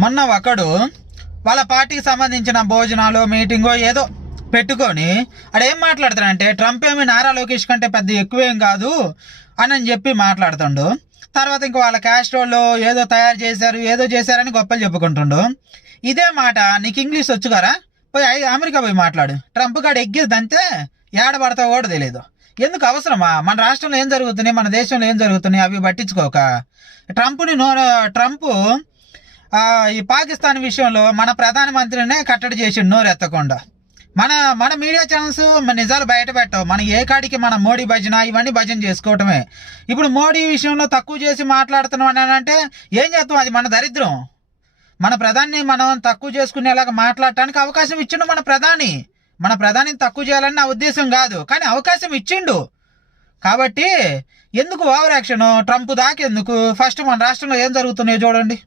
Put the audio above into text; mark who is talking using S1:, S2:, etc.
S1: మొన్న ఒకడు వాళ్ళ పార్టీకి సంబంధించిన భోజనాలు మీటింగో ఏదో పెట్టుకొని ఆడేం ఏం మాట్లాడతాడంటే ట్రంప్ ఏమి నారా లోకేష్ కంటే పెద్ద ఎక్కువేం కాదు అని అని చెప్పి మాట్లాడుతుండు. తర్వాత ఇంక వాళ్ళ క్యాస్ట్ ఏదో తయారు చేశారు ఏదో చేశారని గొప్పలు చెప్పుకుంటుండు. ఇదే మాట నీకు ఇంగ్లీష్ వచ్చు కదా పోయి అమెరికా పోయి మాట్లాడు. ట్రంప్ గాడు ఎగ్గిద్దంతే ఏడ పడతావో కూడా తెలియదు ఎందుకు అవసరమా? మన రాష్ట్రంలో ఏం జరుగుతున్నాయి మన దేశంలో ఏం జరుగుతున్నాయి అవి పట్టించుకోక. ట్రంప్ని నో ట్రంప్ ఈ పాకిస్తాన్ విషయంలో మన ప్రధానమంత్రినే కట్టడి చేసి నోరెత్తకుండా. మన మన మీడియా ఛానల్స్ నిజాలు బయట పెట్టవు. మన ఏ కాడికి మన మోడీ భజన ఇవన్నీ భజన చేసుకోవటమే. ఇప్పుడు మోడీ విషయంలో తక్కువ చేసి మాట్లాడుతున్నాం అని అంటే ఏం చేస్తాం? అది మన దరిద్రం. మన ప్రధాని మనం తక్కువ చేసుకునేలాగా మాట్లాడటానికి అవకాశం ఇచ్చిండు మన ప్రధాని. మన ప్రధానిని తక్కువ చేయాలని నా ఉద్దేశం కాదు. కానీ అవకాశం ఇచ్చిండు. కాబట్టి ఎందుకు ఓవర్ యాక్షన్ ట్రంప్ దాకెందుకు? ఫస్ట్ మన రాష్ట్రంలో ఏం జరుగుతున్నాయో చూడండి.